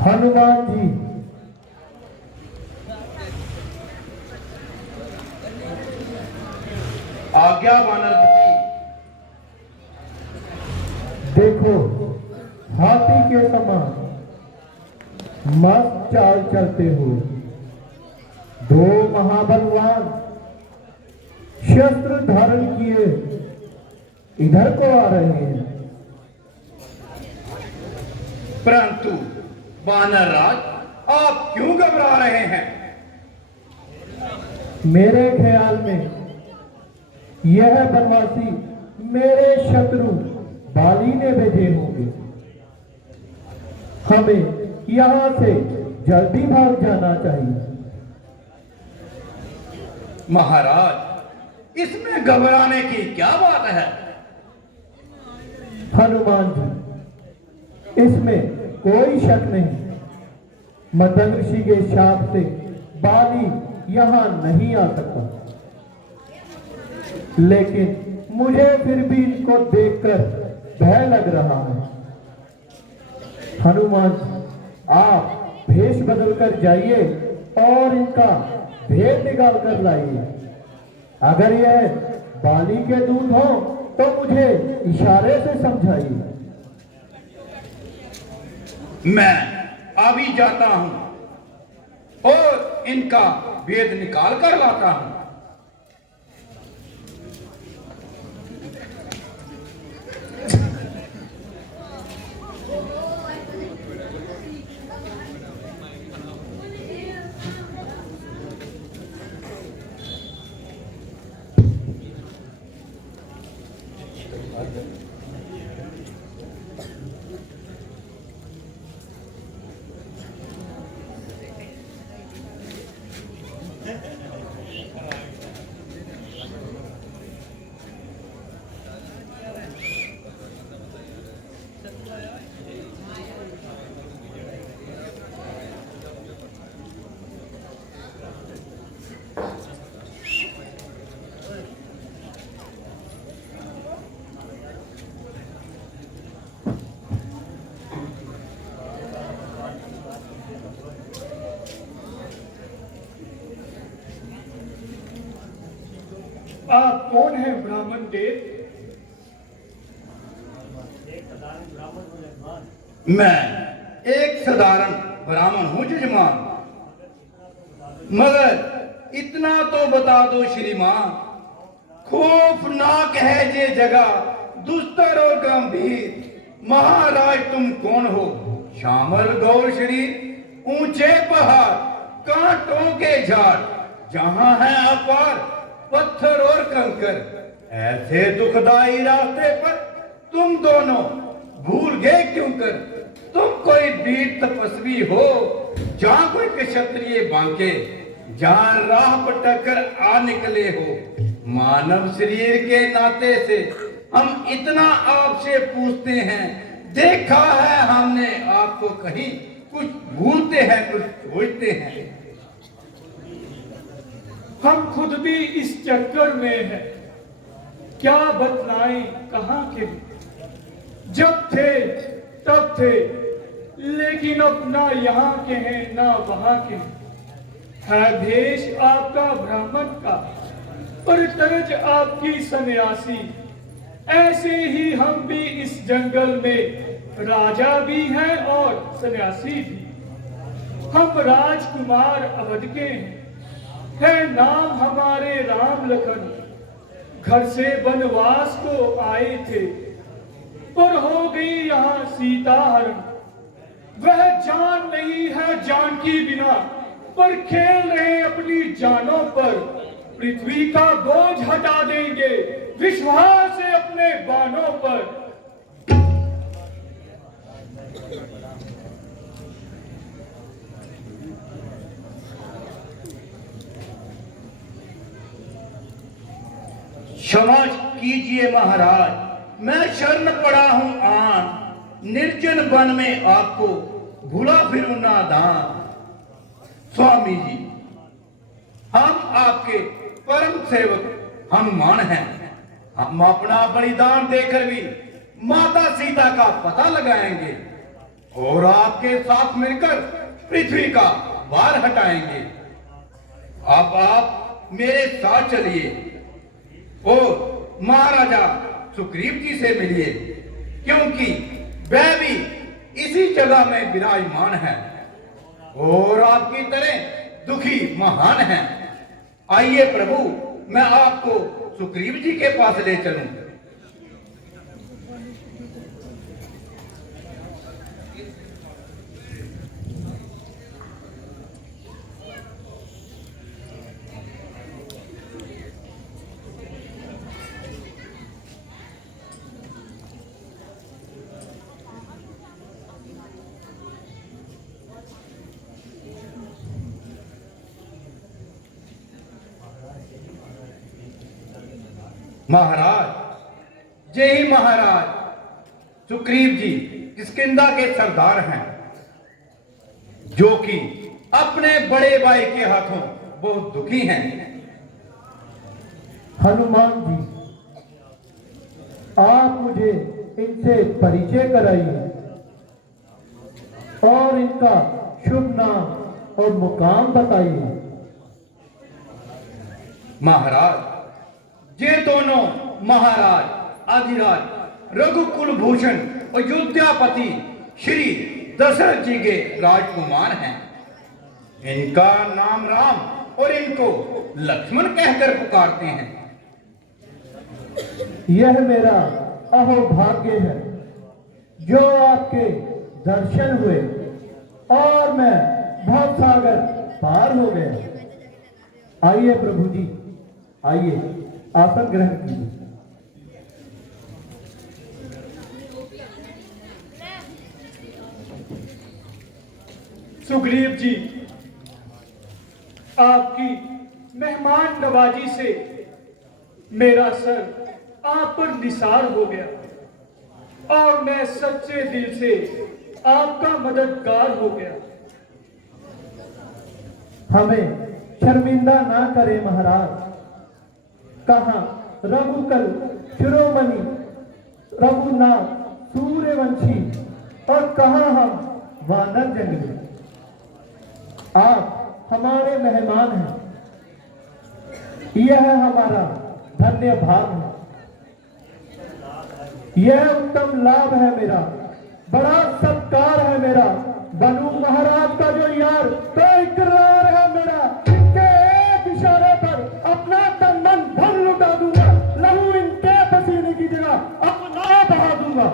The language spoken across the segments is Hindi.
हनुमान जी, आज्ञा वानरपति। देखो हाथी के समान मस्त चाल चलते हुए दो महाबलवान शस्त्र धारण किए इधर को आ रहे हैं। परंतु वानर राज, आप क्यों घबरा रहे हैं? मेरे ख्याल में यह बनवासी मेरे शत्रु बाली ने भेजे होंगे। हमें यहां से जल्दी भाग जाना चाहिए। महाराज, इसमें घबराने की क्या बात है? हनुमान जी, इसमें कोई शक नहीं। मदन ऋषि के शाप से बाली यहां नहीं आ सकता, लेकिन मुझे फिर भी इनको देखकर भय लग रहा है। हनुमान जी, आप भेष बदल कर जाइए और इनका भेद निकाल कर लाइए। अगर यह बाली के दूत हो तो मुझे इशारे से समझाइए। मैं अभी जाता हूं और इनका भेद निकाल कर लाता हूं। आप कौन है ब्राह्मण देव? मैं एक साधारण ब्राह्मण हूं जजमान, मगर इतना तो बता दो श्रीमान, खौफनाक है ये जगह, दुस्तर और गंभीर। महाराज तुम कौन हो? श्यामल गौर शरीर, ऊंचे पहाड़, कांटों के झाड़, जहां है अपार पत्थर और कंकर। ऐसे दुखदाई रास्ते पर तुम दोनों भूल गए क्यों कर? तुम कोई वीर तपस्वी हो, जहां कोई क्षत्रिय बांके, जहां राह भटक कर आ निकले हो। मानव शरीर के नाते से हम इतना आपसे पूछते हैं, देखा है हमने आपको कहीं? कुछ भूलते हैं, कुछ सोचते हैं। हम खुद भी इस चक्कर में हैं। क्या बतलाएं कहाँ के? जब थे तब थे, लेकिन अब ना यहाँ के हैं ना वहाँ के। है भेष आपका ब्राह्मण का, पर तरज आपकी सन्यासी। ऐसे ही हम भी इस जंगल में राजा भी हैं और सन्यासी भी। हम राजकुमार अवध के हैं, है नाम हमारे राम लखन। घर से वनवास को आए थे, पर हो गई यहाँ सीता हरण। वह जान नहीं है जानकी बिना, पर खेल रहे अपनी जानों पर। पृथ्वी का बोझ हटा देंगे विश्वास से अपने बानों पर। क्षमा कीजिए महाराज, मैं शरण पड़ा हूं आन। निर्जन वन में आपको भूला फिरूं नादान। स्वामी जी, हम आपके परम सेवक हनुमान हैं। हम अपना बलिदान देकर भी माता सीता का पता लगाएंगे। और आपके साथ मिलकर पृथ्वी का भार हटाएंगे। अब आप मेरे साथ चलिए और महाराजा सुग्रीव जी से मिलिए, क्योंकि वह भी इसी जगह में विराजमान है और आपकी तरह दुखी महान है। आइए प्रभु, मैं आपको सुग्रीव जी के पास ले चलूं। महाराज, जय ही महाराज। सुग्रीव जी किष्किंधा के सरदार हैं, जो कि अपने बड़े भाई के हाथों बहुत दुखी हैं। हनुमान जी, आप मुझे इनसे परिचय कराइए और इनका शुभ नाम और मुकाम बताइए। महाराज, ये दोनों महाराज अधिराज रघुकुल भूषण अयोध्यापति श्री दशरथ जी के राजकुमार हैं। इनका नाम राम और इनको लक्ष्मण कहकर पुकारते हैं। यह मेरा अहोभाग्य है जो आपके दर्शन हुए और मैं भवसागर पार हो गया। आइए प्रभु जी, आइए आसन ग्रहण कीजिए। सुग्रीव जी, आपकी मेहमान नवाजी से मेरा सर आप पर निसार हो गया और मैं सच्चे दिल से आपका मददगार हो गया। हमें शर्मिंदा ना करे महाराज। कहाँ रघुकुल शिरोमणि रघुनाथ सूर्यवंशी और कहाँ हम वानर जंगली। आप हमारे मेहमान हैं, यह हमारा धन्य भाग है। यह उत्तम लाभ है मेरा, बड़ा सत्कार है मेरा। बनू महाराज का जो यार तो इकरार है मेरा। इनके एक इशारे पर अपना तन मन धन लुटा दूंगा, लहू इनके पसीने की जगह अपना बहा दूंगा।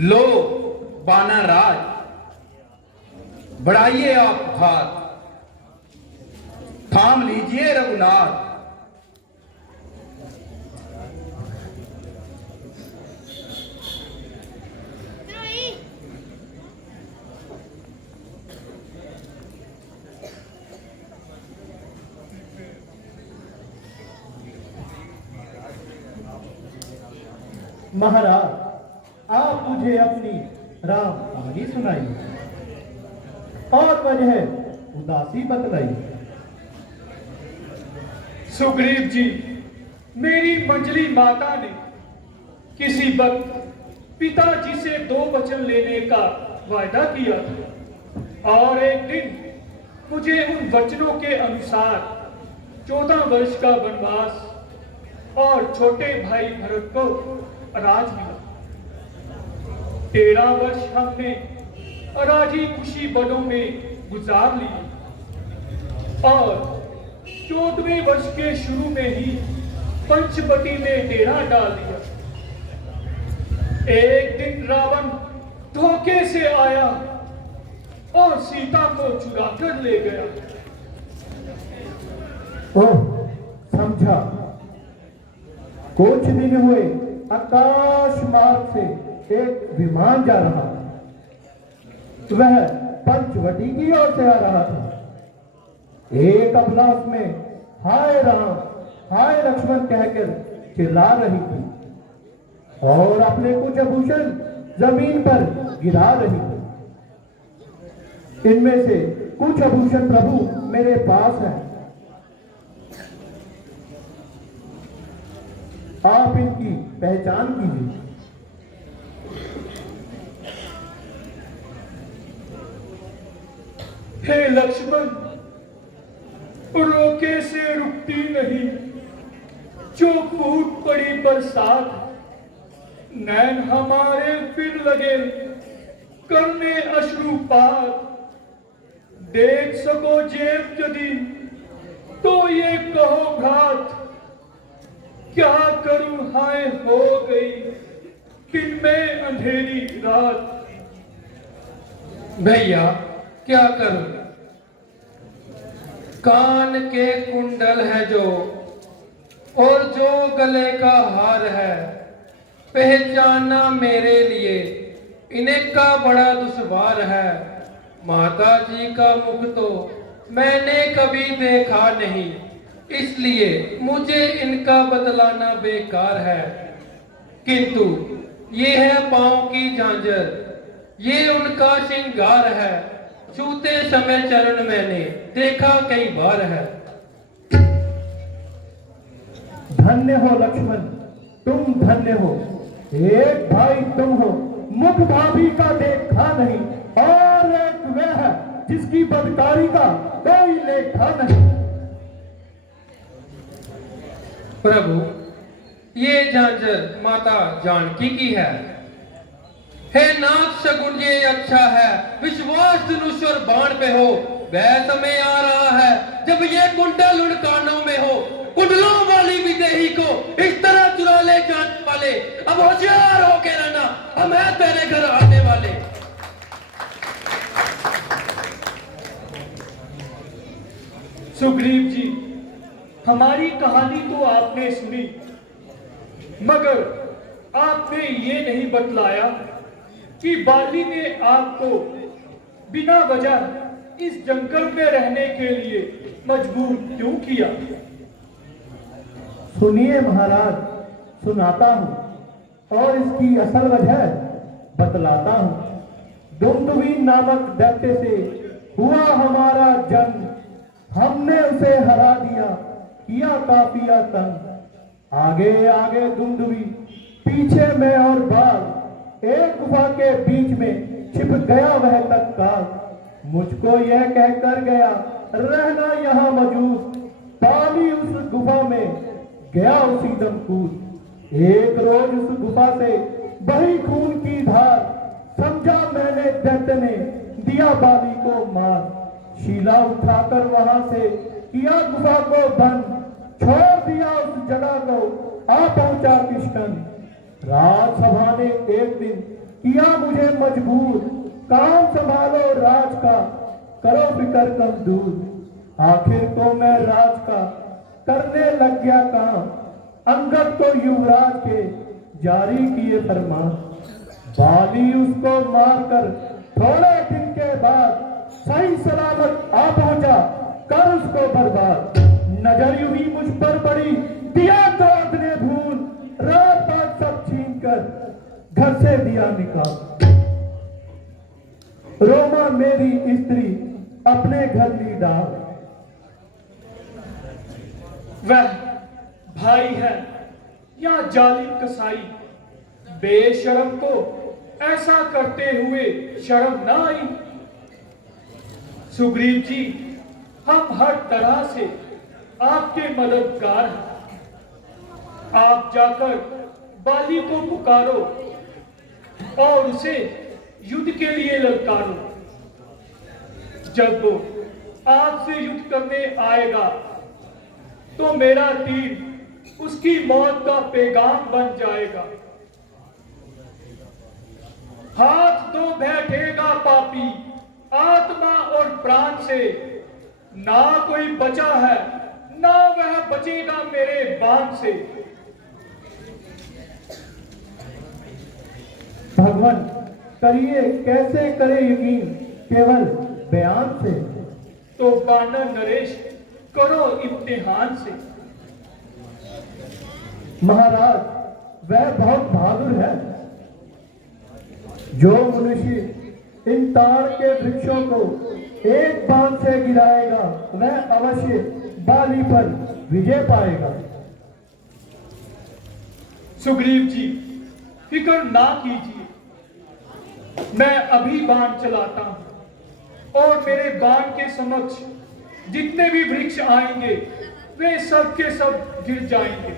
लो बानर राज, बढ़ाइए आप हाथ, थाम लीजिए रघुनाथ। महाराज, आप मुझे अपनी राम कहानी सुनाइए और वजह उदासी बतलाइए। सुग्रीव जी, मेरी मंजली माता ने किसी वक्त पिताजी से 2 वचन लेने का वायदा किया था और एक दिन मुझे उन वचनों के अनुसार 14 वर्ष का वनवास और छोटे भाई भरत को राज मिला। 13 वर्ष हमने राजी खुशी बनों में गुजार लिए और 14वें वर्ष के शुरू में ही पंचवटी में डेरा डाल दिया। एक दिन रावण धोखे से आया और सीता को चुरा कर ले गया। ओह, समझा। कुछ दिन हुए आकाश मार्ग से एक विमान जा रहा था। वह पंचवटी की ओर से आ रहा था। एक अभिलाष में हाय राम हाय लक्ष्मण कहकर चिल्ला रही थी और अपने कुछ आभूषण जमीन पर गिरा रही थी। इनमें से कुछ आभूषण प्रभु मेरे पास हैं, आप इनकी पहचान कीजिए। हे लक्ष्मण, रोके से रुकती नहीं जो फूट पड़ी बरसात, नैन हमारे फिर लगे करने अश्रुपात। देख सको जेब यदि तो ये कहो घात, क्या करूं हाय हो गई दिन में अंधेरी रात। भैया क्या करूं, कान के कुंडल है जो और जो गले का हार है, पहचाना मेरे लिए इन्हें का बड़ा दुश्वार है। माता जी का मुख तो मैंने कभी देखा नहीं, इसलिए मुझे इनका बतलाना बेकार है। किंतु ये है पांव की झांझर, ये उनका श्रृंगार है, छूते समय चरण मैंने देखा कई बार है। धन्य हो लक्ष्मण, तुम धन्य हो। एक भाई तुम हो, मुख भाभी का देखा नहीं, और एक वह है जिसकी बदकारी का कोई लेखा नहीं। प्रभु, ये झांझर माता जानकी की है। हे नाथ शगुन ये अच्छा है, विश्वास धनुष और बाण पे हो। वह समय आ रहा है जब ये कुंडल उन कानों में हो। कुंडलों वाली विदेही को इस तरह चुरा ले जाने वाले, अब होशियार होके रहना, हम है तेरे घर आने वाले। सुग्रीव जी, हमारी कहानी तो आपने सुनी, मगर आपने ये नहीं बतलाया कि बाली ने आपको बिना वजह इस जंगल में रहने के लिए मजबूर क्यों किया। सुनिए महाराज, सुनाता हूं और इसकी असल वजह बतलाता हूं। दुंदुभी नामक दैत्य से हुआ हमारा जंग, हमने उसे हरा दिया, किया काफिया तंग। आगे आगे दुंदुभी, पीछे में और बाल, एक गुफा के बीच में छिप गया वह तत्काल। मुझको यह कहकर गया रहना यहाँ मौजूद, बाली उस गुफा में गया उसी दम कूद। एक रोज उस गुफा से बही खून की धार, समझा मैंने दैत्य ने दिया बाली को मार। शीला उठाकर वहां से किया गुफा को बंद, छोड़ दिया उस जगह को, आ पहुंचा किशकंद। राजसभा ने एक दिन किया मुझे मजबूर, काम संभालो राज का, करो फिकर कम दूर। आखिर तो मैं राज का करने लग गया काम, अंगद को युवराज के जारी किए फरमान। बाली उसको मारकर थोड़े दिन के बाद सही सलामत आ पहुंचा, कर उसको बर्बाद। नजर हुई मुझ पर बड़ी, दिया क्रोध ने भूल, रात बात सब छीन कर घर से दिया निकाल। रोमा मेरी स्त्री अपने घर ली डाल। वह भाई है या जालिम कसाई, बेशरम को ऐसा करते हुए शर्म ना आई। सुग्रीव जी, हम हर तरह से आपके मददगार हैं। आप जाकर बाली को पुकारो और उसे युद्ध के लिए ललकारो। जब वो आपसे युद्ध करने आएगा तो मेरा तीर उसकी मौत का पैगाम बन जाएगा। हाथ धो बैठेगा पापी आत्मा और प्राण से, ना कोई बचा है ना वह बचेगा मेरे बाण से। भगवान करिए, कैसे करे यकीन केवल बयान से। तो बानर नरेश करो इम्तिहान से। महाराज वह बहुत बहादुर है, जो मनुष्य इन ताड़ के वृक्षों को एक बाण से गिराएगा वह अवश्य बाली पर विजय पाएगा। सुग्रीव जी, फिक्र ना कीजिए, मैं अभी बाण चलाता हूं और मेरे बाण के समक्ष जितने भी वृक्ष आएंगे वे सब के सब गिर जाएंगे।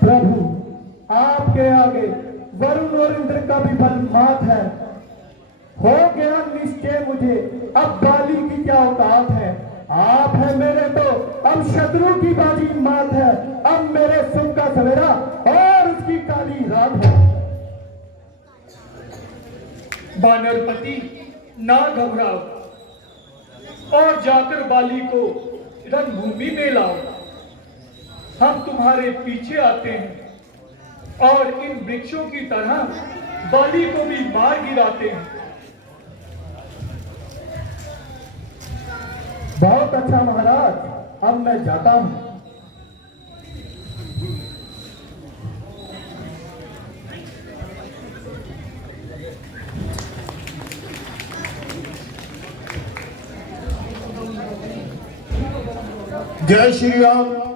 प्रभु, आपके आगे वरुण और इंद्र का भी बल मात है। हो गया निश्चय मुझे, अब बाली की क्या औकात है। आप है मेरे तो अब शत्रु की बाजी मात है। अब मेरे सुख का सवेरा और उसकी काली रात है। वानरपति, ना घबराओ और जाकर बाली को रणभूमि में लाओ। हम तुम्हारे पीछे आते हैं और इन वृक्षों की तरह बाली को भी मार गिराते हैं। बहुत अच्छा महाराज, अब मैं जाता हूं। जय श्री राम।